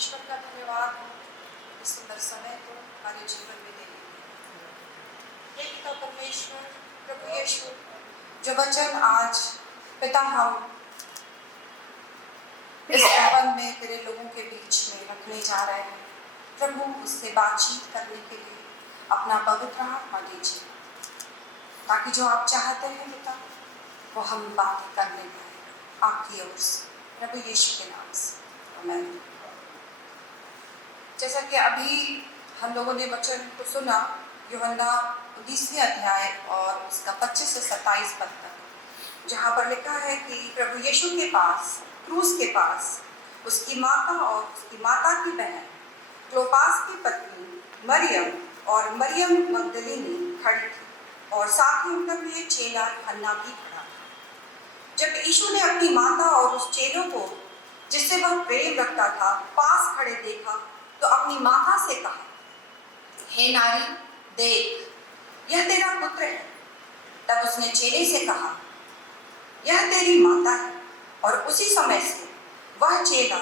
ईश्वर का धन्यवाद हो इस सुंदर समय को हमारे जीवन में देने के लिए। पिता परमेश्वर, प्रभु यीशु, जो वचन आज पिता हम इस भवन में तेरे लोगों के बीच में रखने जा रहे हैं, प्रभु उससे बातचीत करने के लिए अपना पवित्र आत्मा दीजिए, ताकि जो आप चाहते हैं पिता वो हम बातें करने पाए आपकी ओर से, प्रभु यीशु के नाम से, आमीन। जैसा कि अभी हम लोगों ने वचन को सुना, यूहन्ना 19वें अध्याय और उसका 25 से 27 पद तक, जहाँ पर लिखा है कि प्रभु यीशु के पास, क्रूस के पास, उसकी माता और उसकी माता की बहन क्लोपास की पत्नी मरियम और मरियम मगदलीनी खड़ी थी, और साथ ही उनका प्रिय चेला यूहन्ना भी खड़ा था। जब यीशु ने अपनी माता और उस चेलों को जिससे वह प्रेम रखता था पास खड़े देखा, तो अपनी माता से कहा, हे नारी, देख, यह तेरा पुत्र है। तब उसने चेले से कहा, यह तेरी माता है। और उसी समय से वह चेला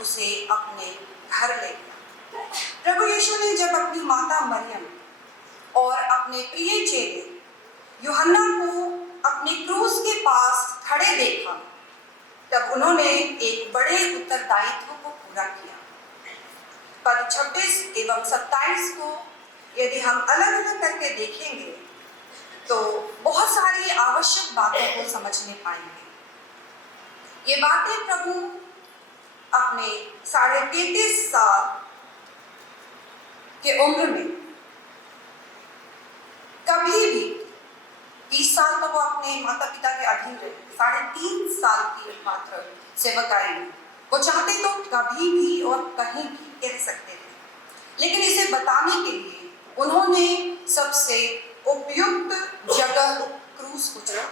उसे अपने घर ले गया। प्रभु यीशु ने जब अपनी माता मरियम और अपने प्रिय चेले यूहन्ना को अपने क्रूस के पास खड़े देखा, तब उन्होंने एक बड़े उत्तरदायित्व को पूरा किया। पद 26 एवं 27 को यदि हम अलग अलग करके देखेंगे तो बहुत सारी आवश्यक बातों को समझने पाएंगे। ये बातें प्रभु अपने 33.5 साल के उम्र में कभी भी 30 साल तो वो अपने माता पिता के अधीन रहे, 3.5 साल की मात्र सेवकाई में वो चाहते तो कभी भी और कहीं भी कह सकते थे, लेकिन इसे बताने के लिए उन्होंने सबसे उपयुक्त जगह क्रूस को चुना।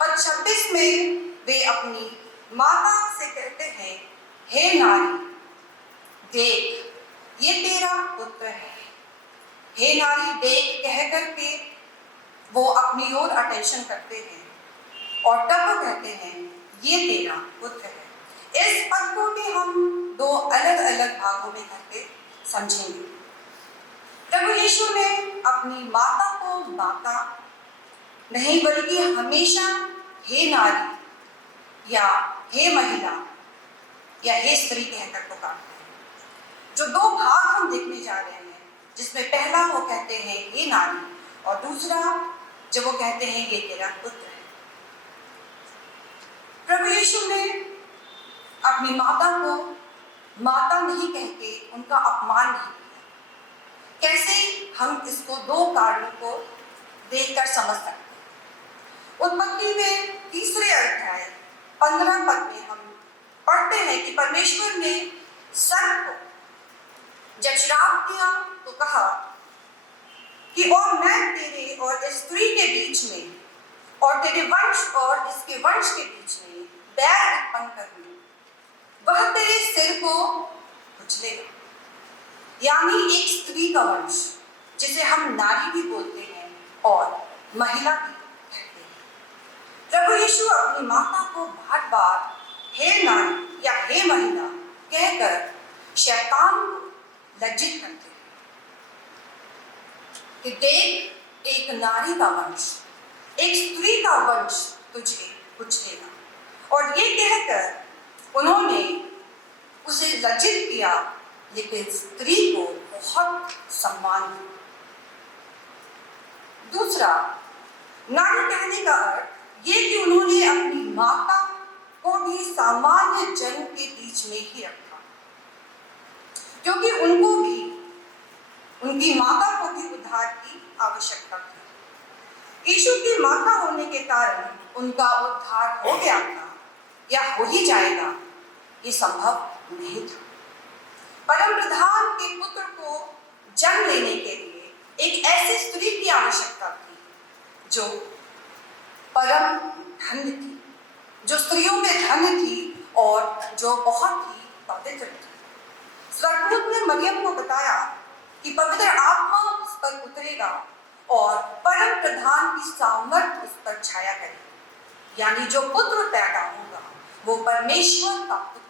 पद 26 में वे अपनी माता से कहते हैं, हे नारी, देख, ये तेरा पुत्र है। हे नारी, देख कह करके वो अपनी ओर अटेंशन करते हैं और तब वो कहते हैं, ये तेरा पुत्र है। इस पद को भी हम दो अलग अलग भागों में करके समझेंगे। प्रभु यीशु ने अपनी माता को माता नहीं बल्कि हमेशा हे नारी या हे महिला या हे स्त्री कहकर पुकारते हैं। जो दो भाग हम देखने जा रहे हैं, जिसमें पहला वो कहते हैं हे नारी, और दूसरा जब वो कहते हैं ये तेरा पुत्र है। प्रभु यीशु ने अपनी माता को माता नहीं कह के उनका अपमान नहीं किया। कैसे हम इसको दो कारणों को देखकर समझ सकते हैं। उत्पत्ति में 3 अध्याय 15 पद में हम पढ़ते हैं कि परमेश्वर ने सर्प को जब श्राप दिया तो कहा कि और मैं तेरे और इस स्त्री के बीच में और तेरे वंश और इसके वंश के बीच में बैर उत्पन्न करूंगी, वह तेरे सिर को कुचलेगा। यानी एक स्त्री का वंश, जिसे हम नारी भी बोलते हैं और महिला भी कहते हैं। प्रभु यीशु अपनी माता को बार बार हे नारी या हे महिला कहकर शैतान को लज्जित करते हैं कि देख, एक नारी का वंश, एक स्त्री का वंश तुझे कुचलेगा। और ये कहकर उन्होंने उसे लज्जित किया, लेकिन स्त्री को बहुत सम्मान दिया। दूसरा, नारी कहने का अर्थ ये कि उन्होंने अपनी माता को भी सामान्य जन के बीच में ही रखा, क्योंकि उनको भी, उनकी माता को भी उद्धार की आवश्यकता थी। यीशु की माता होने के कारण उनका उद्धार हो गया था या हो ही जाएगा, ये संभव नहीं था। परम प्रधान के पुत्र को जन्म लेने के लिए एक ऐसी स्त्री की आवश्यकता थी जो परम धन्य थी, जो स्त्रियों में धन्य थी और जो बहुत ही पवित्र थी। स्वर्गदूत ने मरियम को बताया कि पवित्र आत्मा उस पर उतरेगा और परम प्रधान की सामर्थ उस पर छाया करेगी, यानी जो पुत्र पैदा होगा वो परमेश्वर का पुत्र।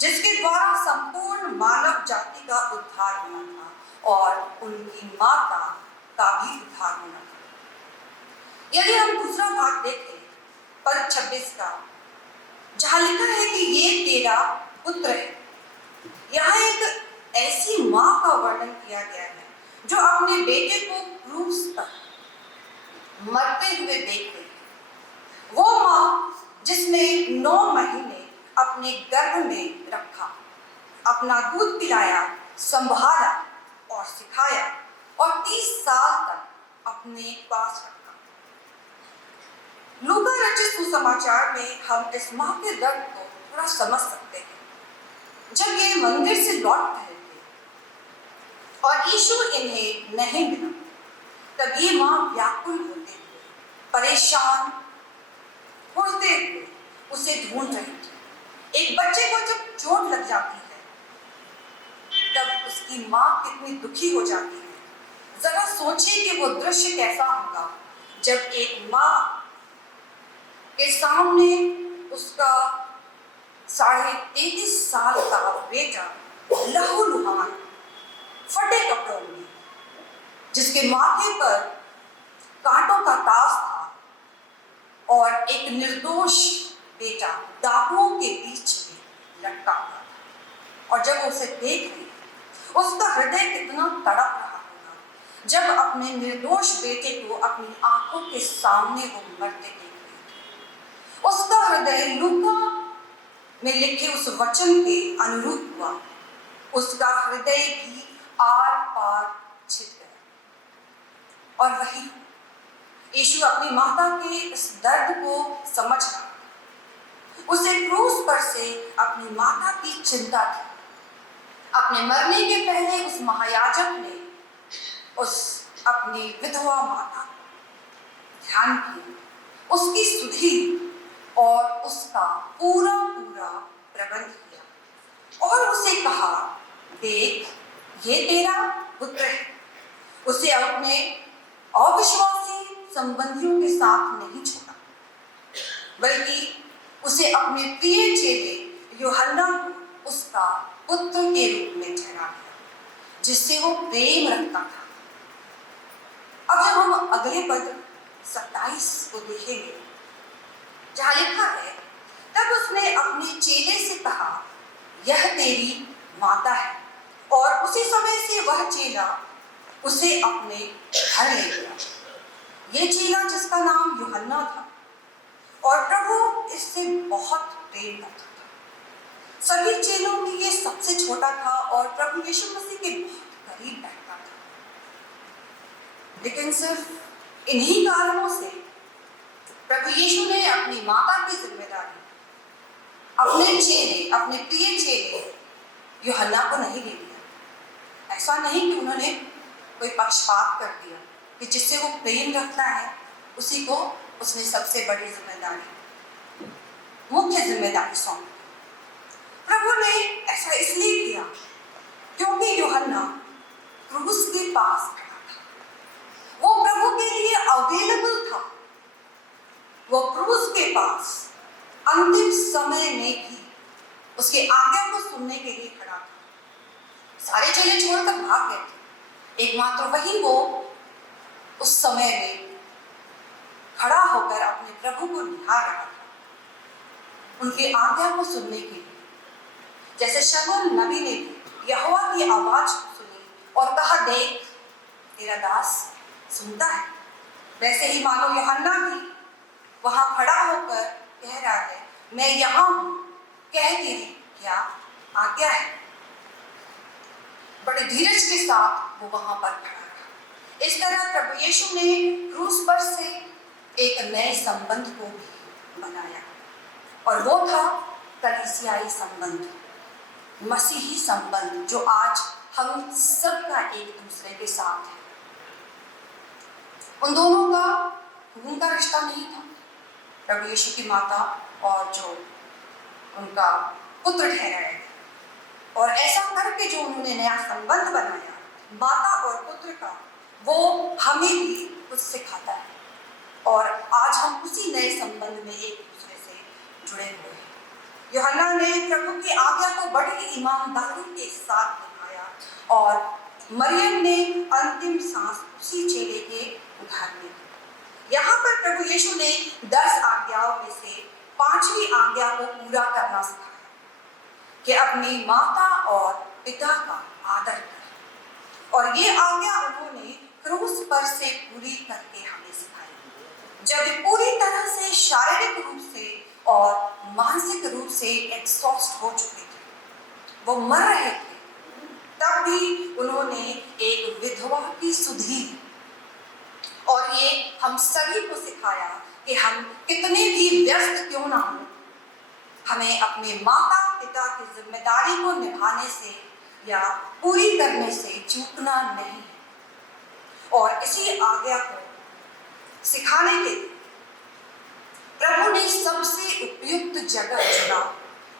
जिसके द्वारा संपूर्ण मानव जाति का उद्धार होना था और उनकी माता का भी उद्धार होना था। यदि हम दूसरा भाग देखें पद 26 का, जहां लिखा है कि ये तेरा पुत्र है, यहाँ एक ऐसी माँ का वर्णन किया गया है जो अपने बेटे को क्रूस पर मरते हुए देख रही है। वो माँ जिसने 9 महीने अपने गर्भ में रखा, अपना दूध पिलाया, संभाला और सिखाया और 30 साल तक अपने पास रखा। लूका रचित सुसमाचार में हम इस माँ के दर्द को थोड़ा समझ सकते हैं। जब ये मंदिर से लौट रहे थे और यीशु इन्हें नहीं मिला, तब ये माँ व्याकुल होते हुए, परेशान होते हुए उसे ढूंढ रही थी। एक बच्चे को जब चोट लग जाती है, तब उसकी माँ कितनी दुखी हो जाती है। जरा सोचिए कि वो दृश्य कैसा होगा जब एक माँ के सामने उसका 33.5 साल का बेटा लहूलुहान, फटे कपड़ों में, जिसके माथे पर कांटों का ताज था, और एक निर्दोष बेटा डाकुओं के बीच में लटका हुआ था। और जब उसे देख रही, उसका हृदय कितना तड़प रहा होगा जब अपने निर्दोष बेटे को अपनी आंखों के सामने वो मरते देख रही। उसका हृदय लूका में लिखे उस वचन के अनुरूप हुआ। उसका हृदय भी आर पार छिद गया। और वही यीशु अपनी माता के इस दर्द को समझ रहा। उसे क्रूस पर से अपनी माता की चिंता थी। अपने मरने के पहले उस महायाजक ने उस अपनी विधवा माता को ध्यान किया, उसकी सुधि और उसका पूरा प्रबंध किया और उसे कहा, देख ये तेरा पुत्र है। उसे अपने अविश्वासी संबंधियों के साथ नहीं छोड़ा, बल्कि उसे अपने प्रिय चेले यूहन्ना को उसका पुत्र के रूप में ठहरा दिया, जिससे वो प्रेम रखता था। अब जब हम अगले पद 27 को देखेंगे, जहां लिखा है, तब उसने अपने चेले से कहा, यह तेरी माता है। और उसी समय से वह चेला उसे अपने घर ले गया। ये चेला जिसका नाम यूहन्ना था और प्रभु इससे बहुत प्रेम करता था। सभी चेलों में ये सबसे छोटा था और प्रभु यीशु मसीह के बहुत करीब बैठता था। लेकिन सिर्फ इन्हीं कारणों से प्रभु यीशु ने अपनी माता की जिम्मेदारी अपने चेले, अपने प्रिय चेले यूहन्ना को नहीं दे दिया। ऐसा नहीं कि उन्होंने कोई पक्षपात कर दिया कि जिससे वो प्रेम रखता है उसी को उसने सबसे बड़ी जिम्मेदारी, मुख्य जिम्मेदारी सौंपी। प्रभु ने ऐसा इसलिए किया क्योंकि यूहन्ना क्रूस के पास खड़ा था। वो प्रभु के लिए अवेलेबल था। वो क्रूस के पास अंतिम समय में भी उसके आज्ञा को सुनने के लिए खड़ा था। सारे चेले छोड़कर भाग गए थे, एकमात्र वही वो उस समय में खड़ा होकर अपने प्रभु को निहार रहा था, उनकी आज्ञा को सुनने के लिए। जैसे शमूएल नबी ने भी यहोवा की आवाज सुनी और कहा, देख तेरा दास सुनता है, वैसे ही मानो यूहन्ना भी वहां खड़ा होकर कह रहा है, मैं यहाँ हूं, कह तेरी क्या आज्ञा है। बड़े धीरज के साथ वो वहां पर खड़ा रहा। इस तरह प्रभु यीशु ने क्रूस पर से एक नए संबंध को भी बनाया और वो था कलीसियाई संबंध, मसीही संबंध, जो आज हम सबका एक दूसरे के साथ है। उन दोनों का खून का रिश्ता नहीं था, प्रभु यीशु की माता और जो उनका पुत्र ठहराया गया, और ऐसा करके जो उन्होंने नया संबंध बनाया माता और पुत्र का, वो हमें भी कुछ सिखाता है और आज हम उसी नए संबंध में एक दूसरे से जुड़े हुए हैं। यूहन्ना ने प्रभु की आज्ञा को बड़ी ईमानदारी के साथ निभाया और मरियम ने अंतिम सांस उसी चेले के उद्धार में दी। यहाँ पर प्रभु यीशु ने 10 आज्ञाओं में से 5वीं आज्ञा को पूरा करना सिखाया कि अपनी माता और पिता का आदर करें, और ये आज्ञा उन्होंने क्रूस पर से पूरी करके हमें सिखाई। जब पूरी तरह से शारीरिक रूप से और मानसिक रूप से एग्जॉस्ट हो चुके थे, वो मर रहे थे, तब भी उन्होंने एक विधवा की सुधि और ये हम सभी को सिखाया कि हम कितने भी व्यस्त क्यों ना हो, हमें अपने माता पिता की जिम्मेदारी को निभाने से या पूरी करने से चूकना नहीं है। और इसी आज्ञा को सिखाने के लिए प्रभु ने सबसे उपयुक्त जगह चुना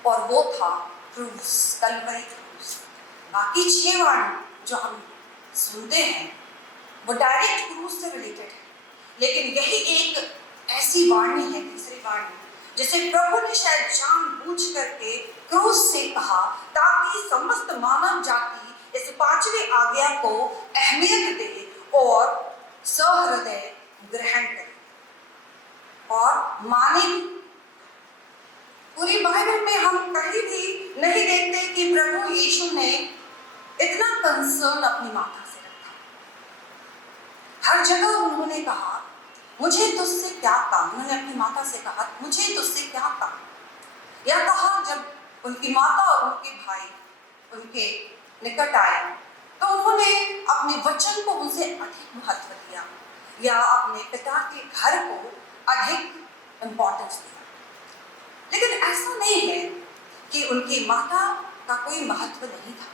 और वो था क्रूस, कलवरी क्रूस। बाकी 6 वाणी जो हम सुनते हैं वो डायरेक्ट क्रूस से रिलेटेड है, लेकिन यही एक ऐसी वाणी है, तीसरी वाणी, जिसे प्रभु ने शायद जानबूझ करके क्रूस से कहा ताकि समस्त मानव जाति इस 5वीं आज्ञा को अहमियत दे और सहृदय ग्रहण करे और माने भी। पूरी बाइबल में हम कहीं भी नहीं देखते कि प्रभु यीशु ने इतना कंसर्न अपनी माता से रखा। हर जगह उन्होंने कहा मुझे तुझसे क्या काम, उन्होंने अपनी माता से कहा मुझे तुझसे क्या काम, या कहा जब उनकी माता और उनके भाई उनके निकट आए तो उन्होंने अपने वचन को उनसे अधिक महत्व दिया या अपने पिता के घर को अधिक इम्पोर्टेंस दिया। लेकिन ऐसा नहीं है कि उनकी माता का कोई महत्व नहीं था।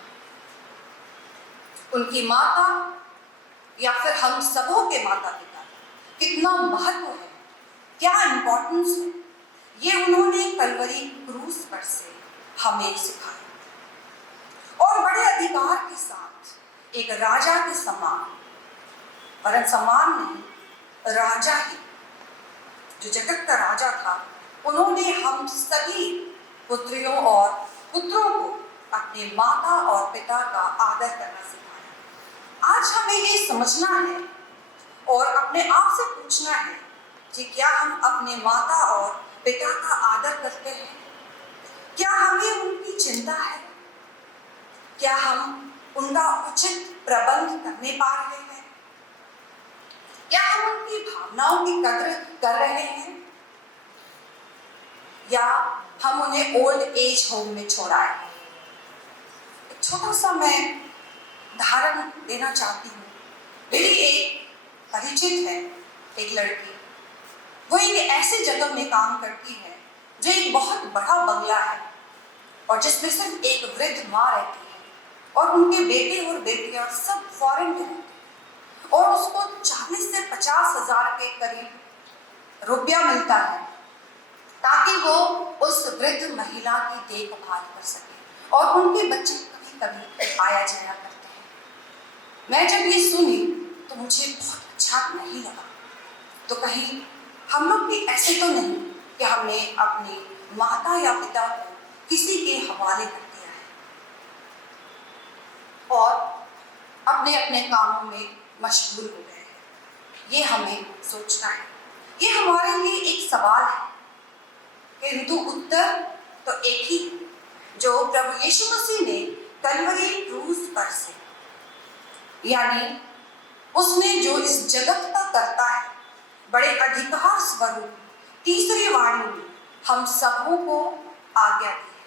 उनकी माता या फिर हम सबों के माता पिता कितना महत्व है, क्या इम्पोर्टेंस है, ये उन्होंने कलवरी क्रूस पर से हमें सिखाया और बड़े अधिकार के साथ एक राजा के समान, वरन समान नहीं, राजा ही, जो जगत का राजा था, उन्होंने हम सभी पुत्रियों और पुत्रों को अपने माता और पिता का आदर करना सिखाया। आज हमें ये समझना है और अपने आप से पूछना है कि क्या हम अपने माता और पिता का आदर करते हैं? क्या हमें उनकी चिंता है? क्या हम उनका उचित प्रबंध करने पा रहे हैं? क्या हम उनकी भावनाओं की कद्र कर रहे हैं या हम उन्हें ओल्ड एज होम में छोड़ाए? एक छोटा सा मैं उदाहरण देना चाहती हूँ। मेरी एक परिचित है, एक लड़की, वो एक ऐसी जगह में काम करती है जो एक बहुत बड़ा बंगला है और जिसमें सिर्फ एक वृद्ध माँ रहती है और उनके बेटे और बेटियां सब फॉरेन में रहते हैं और उसको 40 से 50 हजार के करीब रुपया मिलता है ताकि वो उस वृद्ध महिला की देखभाल कर सके और उनके बच्चे कभी कभी आया जाया करते हैं। मैं जब ये सुनी तो मुझे बहुत अच्छा नहीं लगा। तो कहीं हम लोग भी ऐसे तो नहीं कि हमने अपनी माता या पिता को किसी के हवाले कर दिया है और अपने अपने कामों में मशगूल हो गए हैं। ये हमें सोचना है। ये हमारे लिए एक सवाल है, किंतु उत्तर तो एक ही है, जो प्रभु यीशु मसीह ने कलवरी क्रूस पर से, यानी उसने जो इस जगत का करता है, बड़े अधिकार स्वरूप तीसरी वाणी में हम सबों को आज्ञा दी है।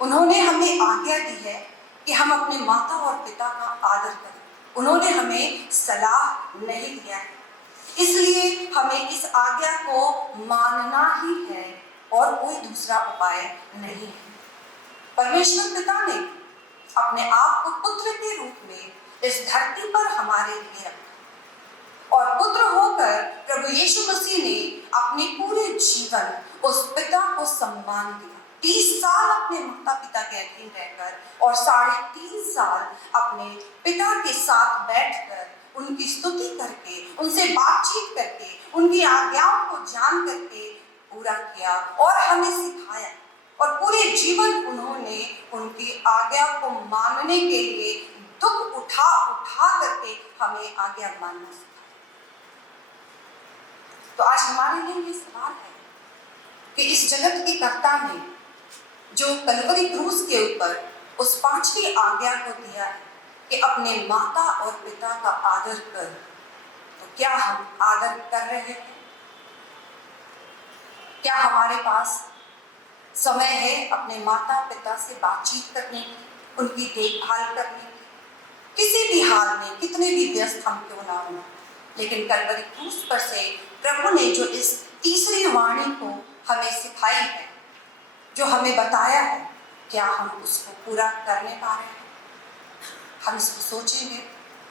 उन्होंने हमें आज्ञा दी है कि हम अपने माता और पिता का आदर करें। उन्होंने हमें सलाह नहीं दिया है, इसलिए हमें इस आज्ञा को मानना ही है और कोई दूसरा उपाय नहीं है। परमेश्वर पिता ने अपने आप को पुत्र के रूप में इस धरती पर हमारे लिए रखा और पुत्र होकर प्रभु यीशु मसीह ने अपने पूरे जीवन उस पिता को सम्मान दिया। 30 साल अपने माता पिता के अधीन रहकर और 3.5 साल अपने पिता के साथ बैठकर उनकी स्तुति करके, उनसे बातचीत करके, उनकी आज्ञाओं को जान करके पूरा किया और हमें सिखाया, और पूरे जीवन उन्होंने उनकी आज्ञा को मानने के लिए दुख उठा उठा करके हमें आज्ञा मानना सिखाया। तो आज हमारे लिए ये सवाल है कि इस जगत के कर्ता ने जो कलवरी क्रूस के ऊपर उस 5वीं आज्ञा को दिया है कि अपने माता और पिता का आदर कर, तो क्या हम आदर कर रहे हैं? क्या हमारे पास समय है अपने माता पिता से बातचीत करने की, उनकी देखभाल करने की? किसी भी हाल में, कितने भी व्यस्त हम क्यों ना हो, लेकिन कलवरी क्रूस पर से प्रभु ने जो इस तीसरी वाणी को हमें सिखाई है, जो हमें बताया है, क्या हम उसको पूरा करने पा रहे हैं? हम इसको सोचेंगे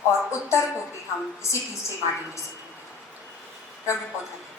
और उत्तर को भी हम इसी तीसरी वाणी में सीखेंगे। प्रभु को धन्यवाद।